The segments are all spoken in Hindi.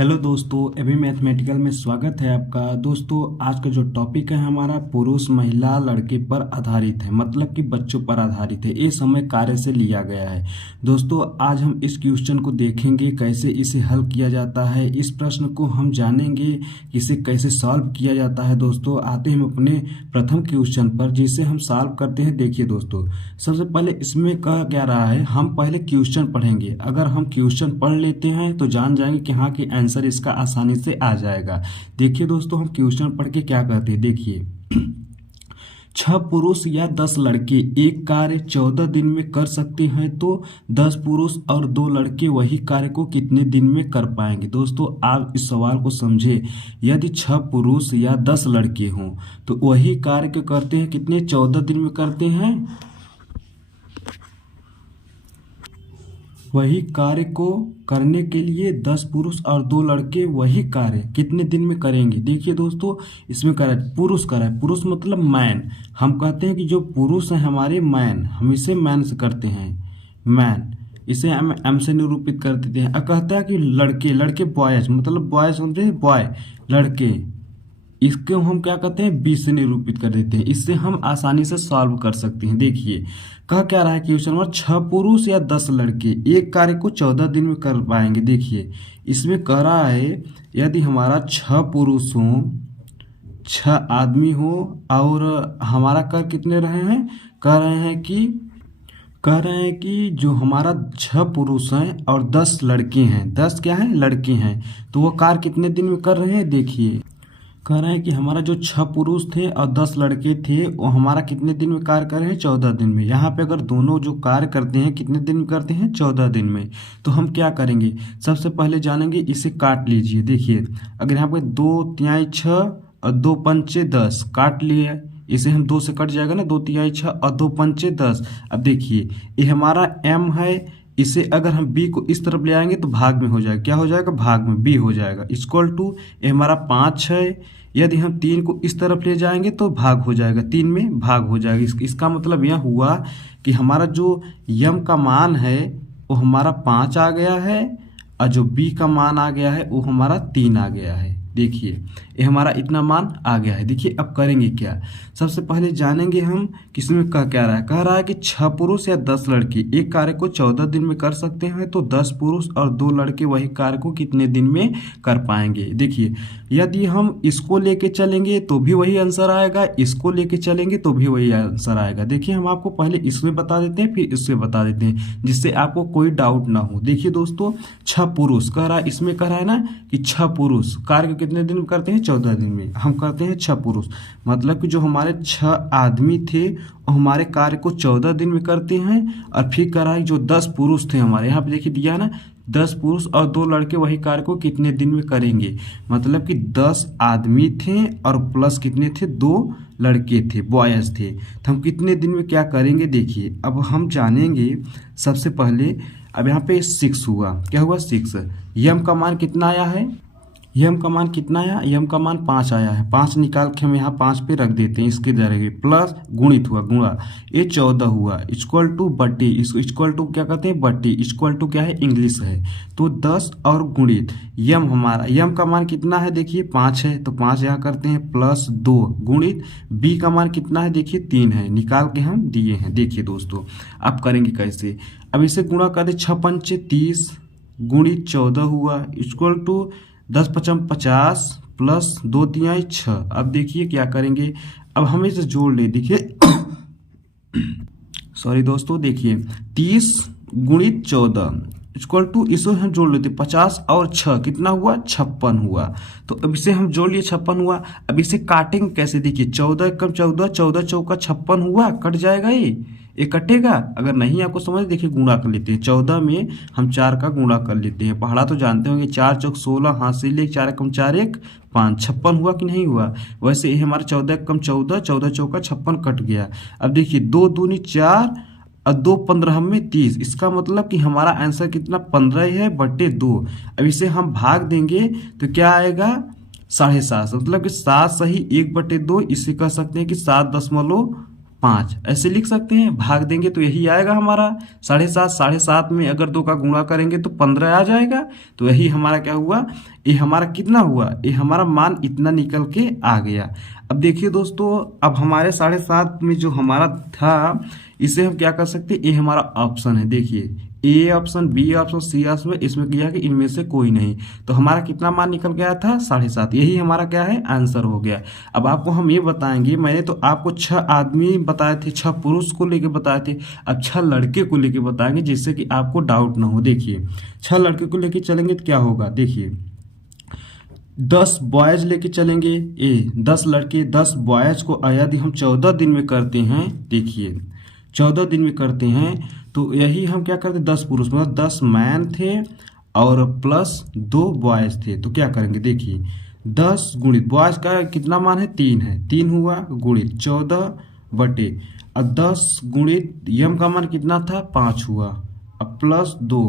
हेलो दोस्तों, अभी मैथमेटिकल में स्वागत है आपका। दोस्तों, आज का जो टॉपिक है हमारा पुरुष महिला लड़के पर आधारित है, मतलब कि बच्चों पर आधारित है। ये समय कार्य से लिया गया है। दोस्तों, आज हम इस क्वेश्चन को देखेंगे कैसे इसे हल किया जाता है। इस प्रश्न को हम जानेंगे कि इसे कैसे सॉल्व किया जाता है। दोस्तों, आते हैं हम अपने प्रथम क्वेश्चन पर, जिसे हम सॉल्व करते हैं। देखिए दोस्तों, सबसे पहले इसमें कहा क्या रहा है, हम पहले क्वेश्चन पढ़ेंगे। अगर हम क्वेश्चन पढ़ लेते हैं तो जान जाएंगे कि हाँ कि आंसर इसका आसानी से आ जाएगा। देखिए दोस्तों, हम क्वेश्चन पढ़ के क्या करते हैं। देखिए, 6 पुरुष या 10 लड़के एक कार्य 14 दिन में कर सकते हैं, तो 10 पुरुष और 2 लड़के वही कार्य को कितने दिन में कर पाएंगे। दोस्तों, आप इस सवाल को समझे। यदि 6 पुरुष या 10 लड़के हों तो वही कार्य को करते हैं कितने, 14 दिन में करते हैं। वही कार्य को करने के लिए 10 पुरुष और 2 लड़के वही कार्य कितने दिन में करेंगे। देखिए दोस्तों, इसमें कह रहा है पुरुष कर रहा है। पुरुष मतलब मैन। हम कहते हैं कि जो पुरुष है हमारे मैन, हम इसे मैन से करते हैं, मैन। इसे हम एम से निरूपित कर देते हैं। अब कहता है कि लड़के, लड़के बॉयज, मतलब बॉयज समझे, बॉय लड़के, इसको हम क्या कहते हैं, 20 से निरूपित कर देते हैं। इससे हम आसानी से सॉल्व कर सकते हैं। देखिए, कह क्या रहा है क्वेश्चन नंबर, 6 पुरुष या 10 लड़के एक कार्य को 14 दिन में कर पाएंगे। देखिए, इसमें कह रहा है यदि हमारा 6 पुरुष हो, 6 आदमी हो, और हमारा कर कितने रहे हैं, कह रहे हैं कि जो हमारा 6 पुरुष हैं और 10 लड़के हैं, 10 क्या है, लड़के हैं, तो वो कार्य कितने दिन में कर रहे हैं। देखिए, कह रहे हैं कि हमारा जो 6 पुरुष थे और 10 लड़के थे वो हमारा कितने दिन में कार्य कर रहे हैं, 14 दिन में। यहाँ पे अगर दोनों जो कार्य करते हैं कितने दिन में करते हैं, 14 दिन में। तो हम क्या करेंगे, सबसे पहले जानेंगे, इसे काट लीजिए। देखिए, अगर यहाँ पे 2 तिहाई 6 और 2 पंचे 10 काट लिए, इसे हम 2 से कट जाएगा ना, 2 तिहाई 6 और 2 पंचे 10। अब देखिए, ये हमारा m है, इसे अगर हम b को इस तरफ ले आएंगे तो भाग में हो जाएगा। क्या हो जाएगा, भाग में b हो जाएगा। इक्वल टू ये हमारा 5 है। यदि हम 3 को इस तरफ ले जाएंगे तो भाग हो जाएगा, 3 में भाग हो जाएगा। इसका मतलब यह हुआ कि हमारा जो m का मान है वो हमारा 5 आ गया है, और जो b का मान आ गया है वो हमारा 3 आ गया है। देखिए, ये हमारा इतना मान आ गया है। देखिए, अब करेंगे क्या, सबसे पहले जानेंगे हम किसमें क्या रहा है। कह रहा है कि 6 पुरुष या 10 लड़के एक कार्य को 14 दिन में कर सकते हैं, तो 10 पुरुष और 2 लड़के वही कार्य को कितने दिन में कर पाएंगे। देखिए, यदि हम इसको लेके चलेंगे तो भी वही आंसर आएगा, इसको लेके चलेंगे तो भी वही आंसर आएगा। देखिए, हम आपको पहले इसमें बता देते हैं, फिर इससे बता देते हैं, जिससे आपको कोई डाउट ना हो। देखिए दोस्तों, 6 पुरुष कह रहा है, इसमें कह रहा है ना कि 6 पुरुष कार्य कितने दिन में करते हैं, 14 दिन में। हम करते हैं 6 पुरुष, मतलब कि जो हमारे 6 आदमी थे वो हमारे कार्य को 14 दिन में करते हैं। और फिर कह रहा है जो 10 पुरुष थे हमारे, यहाँ पे देखिए दिया ना, 10 पुरुष और 2 लड़के वही कार्य को कितने दिन में करेंगे। मतलब कि 10 आदमी थे और प्लस कितने थे, 2 लड़के थे, बॉयज थे। तो हम कितने दिन में क्या करेंगे। देखिए, अब हम जानेंगे सबसे पहले। अब यहाँ पे 6 हुआ, क्या हुआ, 6। यम का मान कितना आया है, यम का मान कितना आया, यम का मान 5 आया है। 5 निकाल के हम यहाँ 5 पे रख देते हैं, इसके जरिए प्लस गुणित हुआ, गुणा, ये 14 हुआ, इक्वल टू बट्टी, इसको इक्वल टू क्या कहते हैं, बट्टी, इक्वल टू क्या है, इंग्लिश है। तो 10 और गुणित यम, हमारा यम का मान कितना है, देखिए 5 है, तो 5 यहाँ करते हैं, प्लस 2 गुणित बी का मान कितना है, देखिए 3 है, निकाल के हम दिए हैं। देखिए दोस्तों, आप करेंगे कैसे, अब इसे गुणा कर दे, 6 पंचे 30 गुणित 14 हुआ, इक्वल टू 10 पचम 50 प्लस 2 तिहाई 6। अब देखिए क्या करेंगे, अब हम इसे जोड़ ले। देखिए सॉरी दोस्तों, देखिए 30 गुणित 14 इक्वल टू, इसे हम जोड़ लेते, 50 और 6 कितना हुआ, 56 हुआ। तो अब इसे हम जोड़ लिए, 56 हुआ। अब इसे काटेंगे कैसे, देखिए 14 कम 14, 14 चौका 56 हुआ, कट जाएगा, ये कटेगा। अगर नहीं आपको समझ, देखिए गुणा कर लेते हैं, 14 में हम 4 का गुणा कर लेते हैं। पहाड़ा तो जानते होंगे, 4 चौक 16, हाथ से ले 4 कम 4 1 5, 56 हुआ कि नहीं हुआ। वैसे ये हमारा 14 कम 14, 14 चौका 56 कट गया। अब देखिए 2 दूनी 4 और 2 15 में 30, इसका मतलब कि हमारा आंसर कितना, 15 है बटे 2। अब इसे हम भाग देंगे तो क्या आएगा, 7.5, मतलब कि 7 सही 1/2। इसे कह सकते हैं कि 7.5 5 ऐसे लिख सकते हैं। भाग देंगे तो यही आएगा हमारा 7.5। 7.5 में अगर 2 का गुणा करेंगे तो 15 आ जाएगा। तो यही हमारा क्या हुआ, ये हमारा कितना हुआ, ये हमारा मान इतना निकल के आ गया। अब देखिए दोस्तों, अब हमारे 7.5 में जो हमारा था इसे हम क्या कर सकते हैं, ये हमारा ऑप्शन है। देखिए A option, B option, C option, इसमें किया कि इनमें से कोई नहीं। तो हमारा कितना मान निकल गया था 7.5। यही हमारा क्या है, आंसर हो गया। अब आपको हम ये बताएंगे, मैंने तो आपको 6 आदमी बताए थे, 6 पुरुष को लेके बताए थे। अब 6 लड़के को लेके बताएंगे जिससे कि आपको डाउट ना हो। देखिए 6 लड़के को लेके चलेंगे तो क्या होगा, देखिए 10 बॉयज लेके चलेंगे, 10 लड़के 10 बॉयज को यदि हम 14 दिन में करते हैं, देखिए 14 दिन में करते हैं तो यही हम क्या करते, 10 पुरुष मतलब 10 मैन थे और प्लस 2 बॉयज थे। तो क्या करेंगे, देखिए 10 गुणित बॉयज का कितना मान है, 3 है, 3 हुआ गुणित 14 बटे अब 10 गुणित यम का मान कितना था 5 हुआ, अब प्लस 2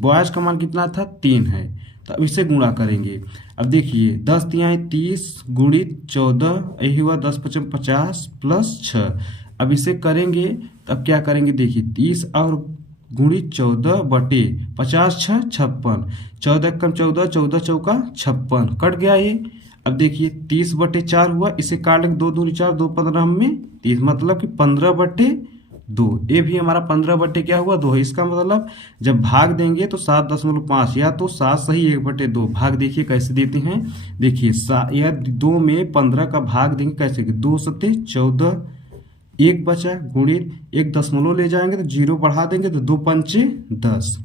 बॉयज का मान कितना था 3 है। तो अब इसे गुणा करेंगे। अब देखिए 10 तिहाई 30 गुणित 14, यही हुआ 10 पचम 50 प्लस 6। अब इसे करेंगे तब क्या करेंगे, देखिए 30 और गुणित 14 बटे 50 6 56, 14 कम 14, 14 चौका 56, कट गया ये। अब देखिए 30 बटे 4 हुआ, इसे काट लेंगे 2 दूनी 4, 2 15 में 30, मतलब कि 15 बटे 2। ये भी हमारा 15 बटे क्या हुआ 2 है। इसका मतलब जब भाग देंगे तो 7.5 या तो 7 सही 1 बटे 2। भाग देखिए कैसे देते हैं, देखिए या 2 में 15 का भाग देंगे कैसे, 2 सत्ते 14, 1 बचा गुणित 1 दशमलव ले जाएंगे तो 0 बढ़ा देंगे तो 2 पंचे 10।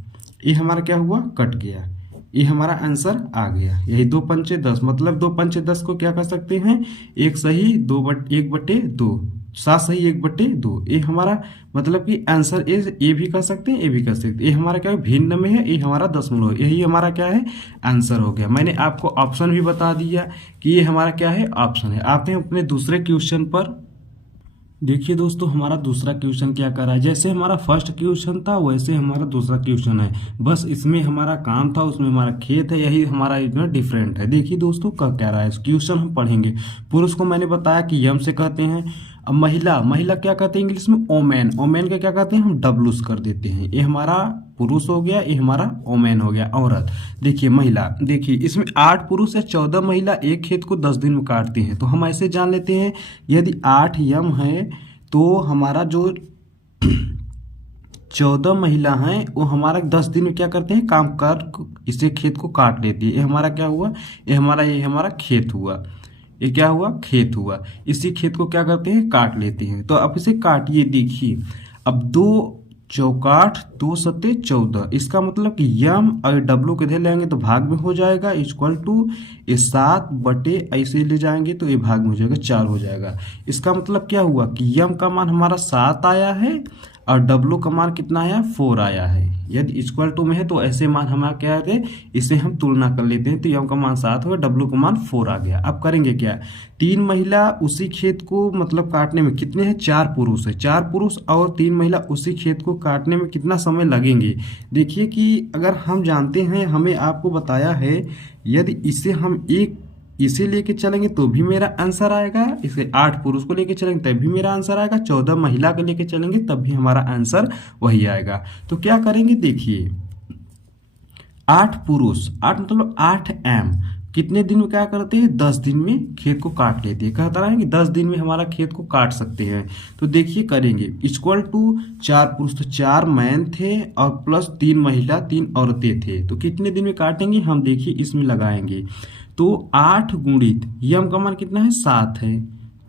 ये हमारा क्या हुआ, कट गया। ये हमारा आंसर आ गया। यही 2 पंचे 10, मतलब 2 पंचे 10 को क्या कर सकते हैं, 1 सही 1 बटे 2, 7 सही 1 बटे 2। ये हमारा मतलब कि आंसर ये भी कर सकते हैं, ये भी कर सकते हैं। ये हमारा क्या है, भिन्न में है, ये हमारा दशमलव, यही हमारा क्या है, आंसर हो गया। मैंने आपको ऑप्शन भी बता दिया कि ये हमारा क्या है, ऑप्शन है। आते हैं अपने दूसरे क्वेश्चन पर। देखिए दोस्तों, हमारा दूसरा क्वेश्चन क्या कर रहा है, जैसे हमारा फर्स्ट क्वेश्चन था वैसे हमारा दूसरा क्वेश्चन है, बस इसमें हमारा काम था, उसमें हमारा खेत है, यही हमारा इसमें डिफरेंट है। देखिए दोस्तों क्या कह रहा है, क्वेश्चन हम पढ़ेंगे। पुरुष को मैंने बताया कि यम से कहते हैं। अब महिला क्या कहते हैं इंग्लिश में, ओमेन। ओमेन का क्या कहते हैं, हम डब्लूस कर देते हैं। ये हमारा पुरुष हो गया, ये हमारा ओमेन हो गया, औरत। देखिए महिला, देखिए इसमें 8 पुरुष या 14 महिला एक खेत को 10 दिन में काटते हैं। तो हम ऐसे जान लेते हैं, यदि 8 यम है तो हमारा जो 14 महिला हैं वो हमारा 10 दिन में क्या करते हैं, काम कर इसे खेत को काट लेती है। ये हमारा क्या हुआ, ये हमारा खेत हुआ। ये क्या हुआ, खेत हुआ। इसी खेत को क्या करते हैं, काट लेते हैं। तो अब इसे काटिए, देखिए अब 2 चौकाठ 2 सत्ते 14, इसका मतलब कि यम और डब्लू के इधर लेंगे तो भाग में हो जाएगा, इक्वल टू ये 7 बटे ऐसे ले जाएंगे तो ये भाग में हो जाएगा 4 हो जाएगा। इसका मतलब क्या हुआ कि यम का मान हमारा 7 आया है और डब्लू का मान कितना आया, 4 आया है। यदि इक्वल टू में है तो ऐसे मान हमारा क्या है, इसे हम तुलना कर लेते हैं। तो यम का मान 7 हुआ, डब्लू का मान 4 आ गया। अब करेंगे क्या, 3 महिला उसी खेत को मतलब काटने में कितने हैं, 4 पुरुष है। 4 पुरुष और 3 महिला उसी खेत को काटने में कितना समय लगेंगे। देखिए कि अगर हम जानते हैं, हमें आपको बताया है, यदि इसे हम इसे लेके चलेंगे तो भी मेरा आंसर आएगा, इसे 8 पुरुष को लेके चलेंगे तब भी मेरा आंसर आएगा, 14 महिला को लेके चलेंगे तब भी हमारा आंसर वही आएगा। तो क्या करेंगे, देखिए 8 पुरुष, 8 मतलब 8 एम कितने दिन में क्या करते हैं, 10 दिन में खेत को काट लेते हैं। कहता रहा है कि 10 दिन में हमारा खेत को काट सकते हैं। तो देखिए करेंगे, इक्वल टू 4 पुरुष, तो 4 मैन थे और प्लस 3 महिला 3 औरतें थे। तो कितने दिन में काटेंगे, हम देखिए इसमें लगाएंगे। तो 8 गुणित यम का मान कितना है, 7 है,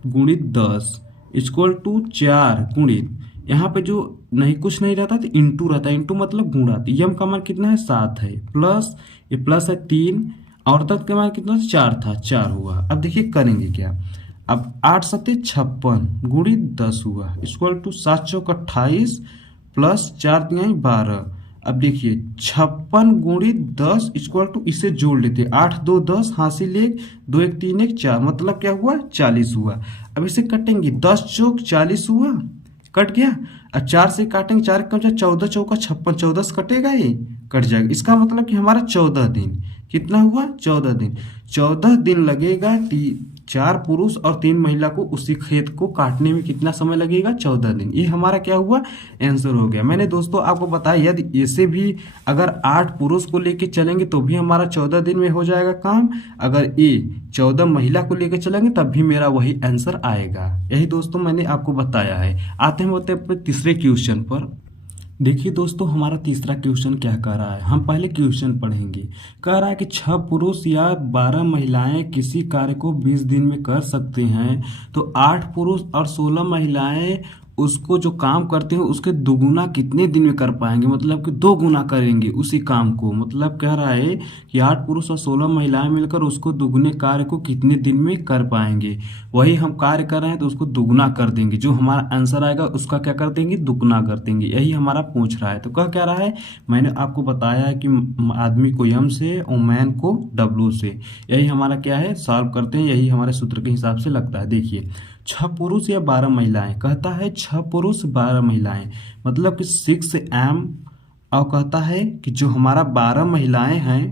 गुणित 10 इक्वल टू 4 गुणित, यहाँ पे जो नहीं कुछ नहीं रहता तो इंटू रहता है, इंटू मतलब गुणा। तो यम का मान कितना है, 7 है, प्लस ये प्लस है 3, और तक का मान कितना 4 था, 4 हुआ। अब देखिए करेंगे क्या, अब 8 सत्ते 56 गुणित 10 हुआ, इक्वल टू 7 चौक 28 प्लस 4 तिहाई 12। अब देखिए 56 गुणित 10 इक्वल टू, इसे जोड़ लेते, 8 2 10 हासिल 1 2 1 3 1 4, मतलब क्या हुआ, 40 हुआ। अब इसे कटेंगे, 10 चौक 40 हुआ, कट गया। अब 4 से काटेंगे, 4 कम 14 चौका 56, 14 से कटेगा, ये कट जाएगा। इसका मतलब कि हमारा 14 दिन कितना हुआ, 14 दिन। 14 दिन लगेगा 4 पुरुष और 3 महिला को उसी खेत को काटने में कितना समय लगेगा? 14 दिन। ये हमारा क्या हुआ? आंसर हो गया। मैंने दोस्तों आपको बताया यदि ऐसे भी अगर 8 पुरुष को लेके चलेंगे तो भी हमारा 14 दिन में हो जाएगा काम। अगर ये 14 महिला को लेके चलेंगे तब भी मेरा वही आंसर आएगा। यही दोस्तों मैंने आपको बताया है। आते हैं तीसरे क्वेश्चन पर। देखिए दोस्तों हमारा तीसरा क्वेश्चन क्या कह रहा है, हम पहले क्वेश्चन पढ़ेंगे। कह रहा है कि 6 पुरुष या 12 महिलाएं किसी कार्य को 20 दिन में कर सकते हैं, तो 8 पुरुष और 16 महिलाएं उसको जो काम करते हैं उसके दुगुना कितने दिन में कर पाएंगे? मतलब कि 2 गुना करेंगे उसी काम को। मतलब कह रहा है कि 8 पुरुष और 16 महिलाएं मिलकर उसको दुगुने कार्य को कितने दिन में कर पाएंगे। वही हम कार्य कर रहे हैं तो उसको दुगुना कर देंगे, जो हमारा आंसर आएगा उसका क्या कर देंगे? दुगुना कर देंगे। यही हमारा पूछ रहा है। तो क्या रहा है, मैंने आपको बताया है कि आदमी को एम से और मैन को डब्ल्यू से। यही हमारा क्या है, सॉल्व करते हैं। यही हमारे सूत्र के हिसाब से लगता है। देखिए 6 पुरुष या 12 महिलाएं, कहता है 6 पुरुष 12 महिलाएं, मतलब कि 6m। और कहता है कि जो हमारा 12 महिलाएं हैं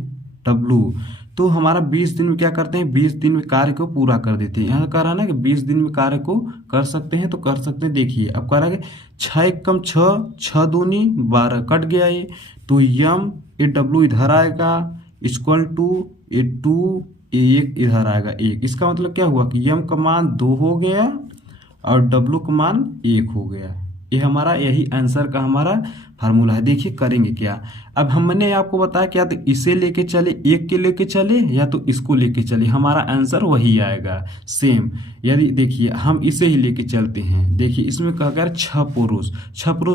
W, तो हमारा 20 दिन में क्या करते हैं? 20 दिन में कार्य को पूरा कर देते हैं। यहाँ कह रहा है ना कि 20 दिन में कार्य को कर सकते हैं, तो कर सकते हैं। देखिए अब कह रहा है कि 6 एकम 6, 6 दूनी 12, कट गया ये, तो यम ये W इधर आएगा, इक्वल टू ये 2, एक इधर आएगा 1। इसका मतलब क्या हुआ कि यम का मान 2 हो गया और डब्लू का मान 1 हो गया। ये हमारा यही आंसर का हमारा फार्मूला है। देखिए करेंगे क्या। अब हमने आपको बताया क्या, तो इसे लेके चले, एक के लेके चले या तो इसको लेके चले, हमारा आंसर वही आएगा सेम। यदि देखिए हम इसे ही लेके चलते हैं। देखिए इसमें कहा गया 6 पुरुष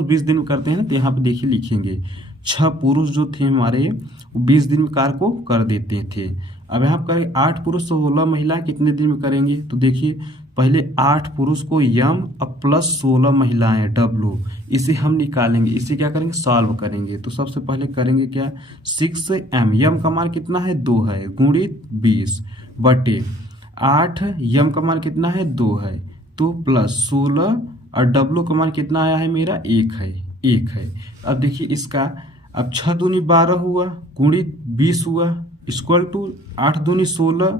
20 दिन में करते हैं ना, तो यहाँ पे देखिए लिखेंगे 6 पुरुष जो थे हमारे 20 दिन में कार्य को कर देते थे। अब यहाँ पर 8 पुरुष 16 महिलाएं कितने दिन में करेंगे? तो देखिए पहले 8 पुरुष को यम और प्लस 16 महिलाएं डब्लू, इसे हम निकालेंगे। इसे क्या करेंगे? सॉल्व करेंगे। तो सबसे पहले करेंगे क्या, 6m, यम का मान कितना है? 2 है, गुणित 20 बटे 8, यम का मान कितना है? 2 है, तो प्लस 16 और डब्लू का मान कितना आया है मेरा? 1 है। अब देखिए इसका, अब 6 दूनी 12 हुआ, गुणित 20 हुआ, इक्वल टू 8 दूनी 16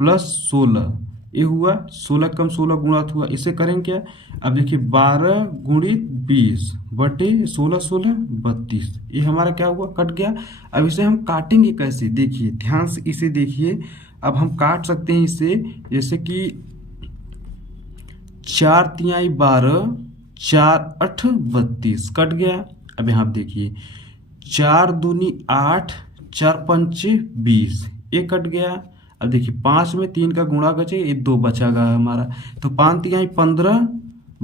प्लस 16, ये हुआ 16 कम 16 गुणा हुआ। इसे करेंगे क्या, अब देखिए 12 गुणित 20 बटे 16 16 32, ये हमारा क्या हुआ? कट गया। अब इसे हम काटेंगे कैसे? देखिए ध्यान से इसे देखिए। अब हम काट सकते हैं इसे, जैसे कि 4 तिहाई 12, 4 8 32, कट गया। अब यहाँ देखिए 4 दूनी 8, 4 पंचे 20, ये कट गया। अब देखिए 5 में 3 का गुणा बचे, ये 2 बचा गया हमारा, तो 5 तिहाई 15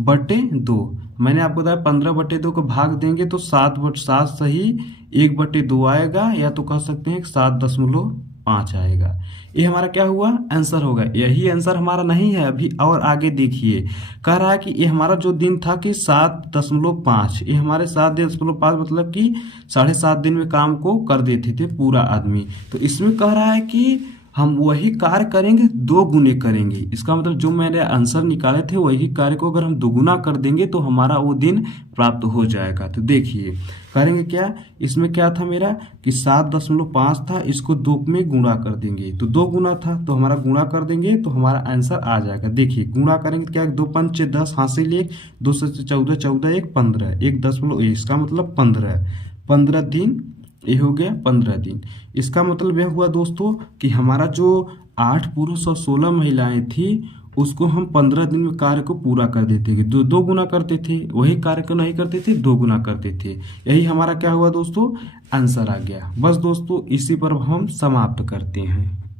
बटे 2। मैंने आपको बताया 15 बटे 2 को भाग देंगे तो 7 सही 1 बटे 2 आएगा, या तो कह सकते हैं 7.5 आएगा। ये हमारा क्या हुआ? आंसर होगा। यही आंसर हमारा नहीं है अभी, और आगे देखिए कह रहा है कि ये हमारा जो दिन था कि 7.5, ये हमारे 7.5 मतलब कि 7.5 दिन में काम को कर देते थे पूरा आदमी। तो इसमें कह रहा है कि हम वही कार्य करेंगे 2 गुने करेंगे। इसका मतलब जो मैंने आंसर निकाले थे वही कार्य को अगर हम 2 गुना कर देंगे तो हमारा वो दिन प्राप्त हो जाएगा। तो देखिए करेंगे क्या, इसमें क्या था मेरा कि 7.5 था, इसको 2 में गुणा कर देंगे, तो 2 गुना था तो हमारा गुणा कर देंगे तो हमारा आंसर आ जाएगा। देखिए गुणा करेंगे क्या, 2 पंचे 10, हासिल 1, 2 से 14, 14 1 15, 1.1, इसका मतलब 15 दिन, ये हो गया 15 दिन। इसका मतलब यह हुआ दोस्तों कि हमारा जो 8 पुरुष और 16 महिलाएं थी उसको हम 15 दिन में कार्य को पूरा कर देते थे। 2 गुना करते थे, वही कार्य को नहीं करते थे, 2 गुना करते थे। यही हमारा क्या हुआ दोस्तों? आंसर आ गया। बस दोस्तों इसी पर हम समाप्त करते हैं।